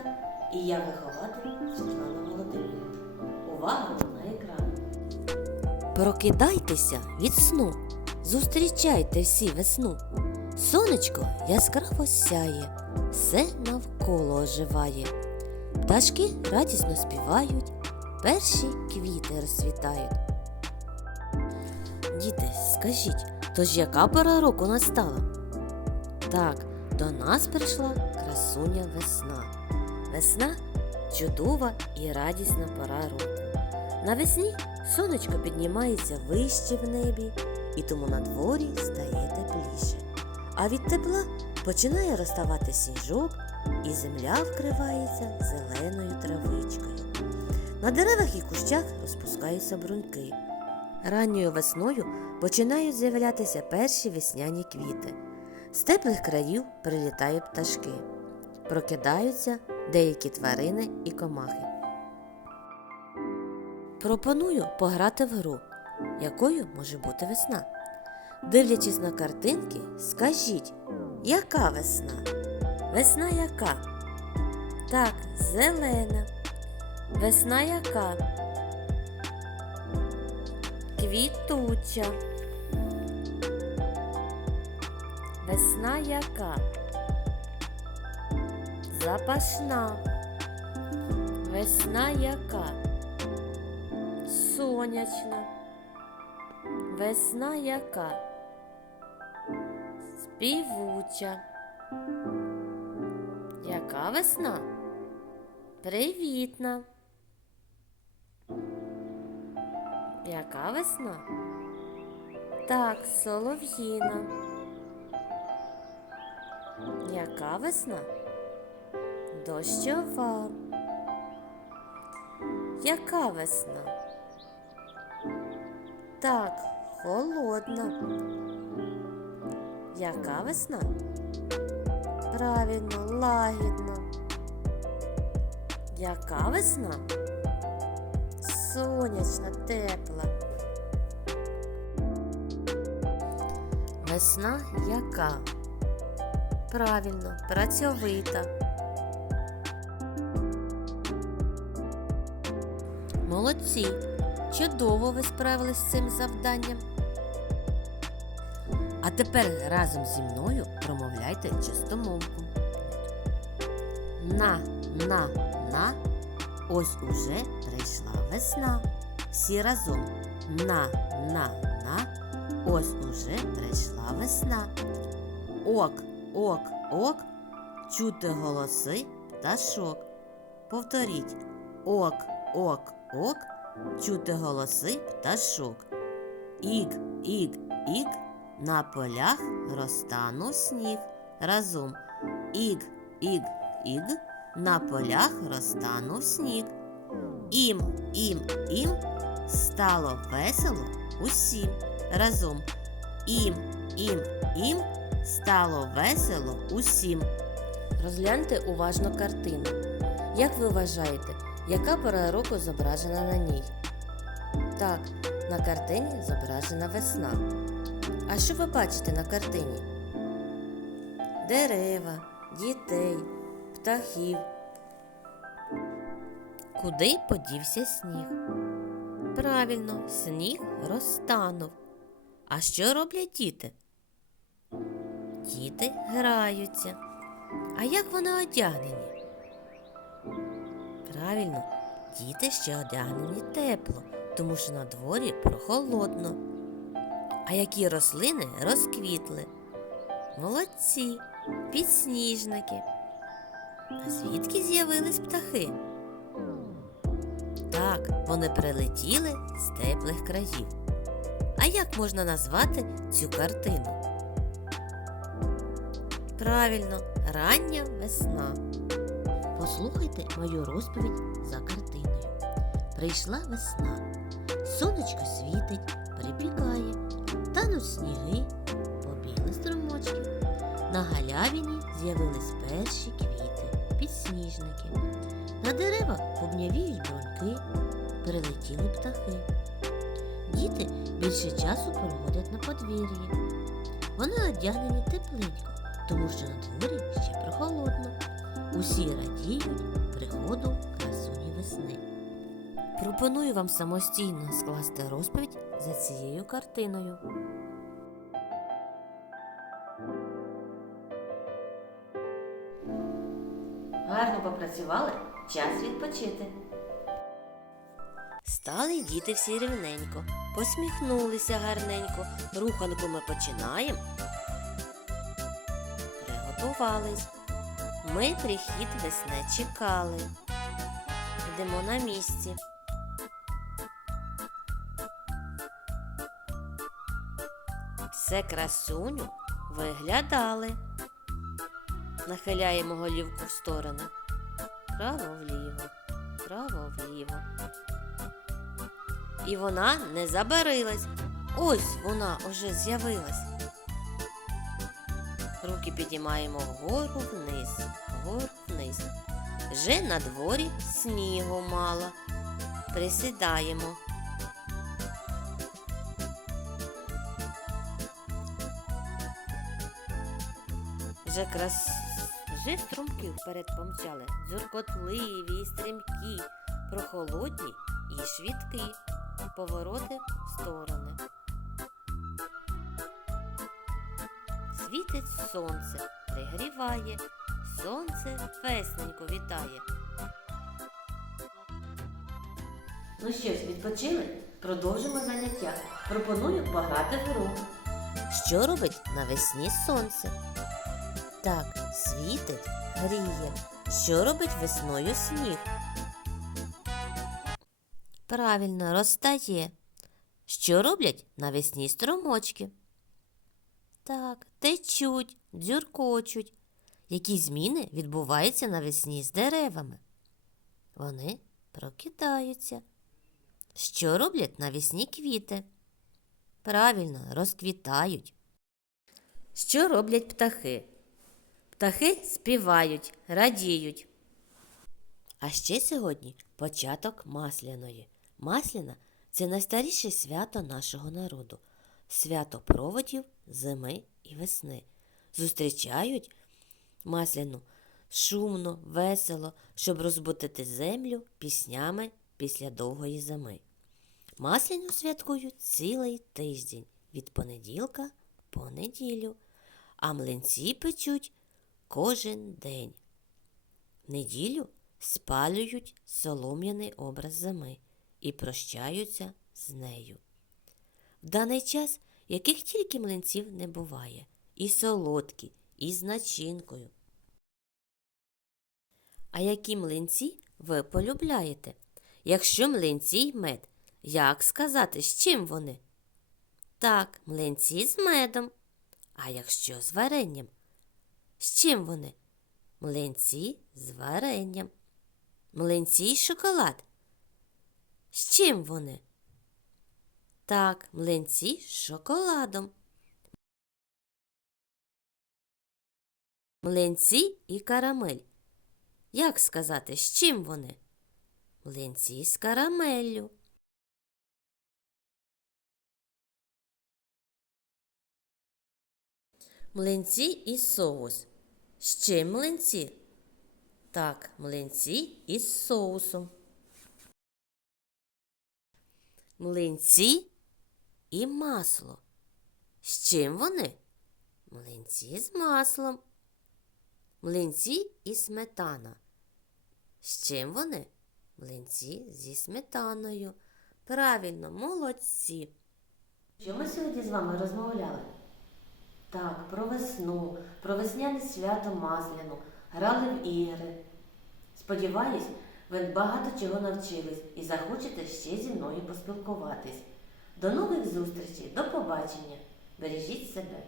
вітає і я вихователь Світлана Володимирівна. Увага на екран. Прокидайтеся від сну, зустрічайте всі весну. Сонечко яскраво сяє, все навколо оживає. Пташки радісно співають, перші квіти розцвітають. Діти, скажіть, тож яка пора року настала? Так, до нас прийшла красуня весна. Весна чудова і радісна пора року. Навесні сонечко піднімається вище в небі, і тому на дворі стає тепліше. А від тепла починає розставати сніжок, і земля вкривається зеленою травичкою. На деревах і кущах розпускаються бруньки. Ранньою весною починають з'являтися перші весняні квіти. З теплих країв прилітають пташки, прокидаються деякі тварини і комахи. Пропоную пограти в гру, якою може бути весна. Дивлячись на картинки, скажіть, яка весна? Весна яка? Так, зелена. Весна яка? Квітуча. Весна яка? Запашна. Весна яка? Сонячна. Весна яка? Співуча. Яка весна? Привітна. Яка весна? Так, солов'їна. Яка весна? Дощова. Яка весна? Так, холодна. Яка весна? Правильно, лагідна. Яка весна? Сонячна, тепла. Весна яка? Правильно, працьовита. Молодці! Чудово ви справились з цим завданням. А тепер разом зі мною промовляйте чистомовку. На, на, на, ось уже прийшла весна. Всі разом. На, на, на, ось уже прийшла весна. Ок, ок, ок, чути голоси пташок. Повторіть ок, ок, ок, чути голоси пташок. Іг, іг, іг, на полях розтанув сніг. Разом. Іг, іг, іг, на полях розтанув сніг. Ім, ім, ім, стало весело усім. Разом. Ім, ім, ім, стало весело усім. Розгляньте уважно картину. Як ви вважаєте, яка пора року зображена на ній? Так, на картині зображена весна. А що ви бачите на картині? Дерева, дітей, птахів. Куди подівся сніг? Правильно, сніг розтанув. А що роблять діти? Діти граються. А як вони одягнені? Правильно, діти ще одягнені тепло, тому що на дворі прохолодно. А які рослини розквітли? Молодці, підсніжники. А звідки з'явились птахи? Так, вони прилетіли з теплих країв. А як можна назвати цю картину? Правильно, рання весна. Послухайте мою розповідь за картиною. Прийшла весна, сонечко світить, припікає, тануть сніги, побігли струмочки. На галявині з'явились перші квіти, підсніжники. На деревах бубнявіють бруньки, прилетіли птахи. Діти більше часу проводять на подвір'ї. Вони одягнені тепленько, тому що на дворі ще прохолодно. Усі радіють приходу красуні весни. Пропоную вам самостійно скласти розповідь за цією картиною. Гарно попрацювали, час відпочити. Стали діти всі рівненько, посміхнулися гарненько, руханку ми починаємо. Приготувались. Ми прихід весни чекали. Йдемо на місці. Все красуню виглядали. Нахиляємо голівку в сторони. Право вліво, право вліво. І вона не забарилась. Ось вона уже з'явилась. Руки підіймаємо вгору вниз, вгору вниз. Вже на дворі снігу мало. Присідаємо. Вже крас... Вже струмки вперед помчали, дзюркотливі стрімкі, прохолодні і швидкі, повороти в сторони. Світить сонце, пригріває, сонце весненько вітає. Ну що ж, відпочили? Продовжимо заняття. Пропоную в гру. Що робить навесні сонце? Так, світить, гріє. Що робить весною сніг? Правильно, розтає. Що роблять навесні струмочки? Так, течуть, дзюркочуть. Які зміни відбуваються навесні з деревами? Вони прокидаються. Що роблять навесні квіти? Правильно, розквітають. Що роблять птахи? Птахи співають, радіють. А ще сьогодні початок Масляної. Масляна це найстаріше свято нашого народу, свято проводів зими і весни. Зустрічають масляну шумно, весело, щоб розбудити землю піснями після довгої зими. Масляну святкують цілий тиждень від понеділка по неділю, а млинці печуть кожен день. Неділю спалюють солом'яний образ зими і прощаються з нею. В даний час яких тільки млинців не буває, і солодкі, і з начинкою. А які млинці ви полюбляєте? Якщо млинці й мед, як сказати, з чим вони? Так, млинці з медом. А якщо з варенням? З чим вони? Млинці з варенням. Млинці й шоколад. З чим вони? Так, млинці з шоколадом. Млинці і карамель. Як сказати, з чим вони? Млинці з карамеллю. Млинці і соус. З чим млинці? Так, млинці із соусом. Млинці і масло. З чим вони? Млинці з маслом. Млинці і сметана. З чим вони? Млинці зі сметаною. Правильно, молодці. Що ми сьогодні з вами розмовляли? Так, про весну, про весняне свято Масляну, грали в ігри. Сподіваюсь, ви багато чого навчились і захочете ще зі мною поспілкуватись. До нових зустрічей, до побачення. Бережіть себе.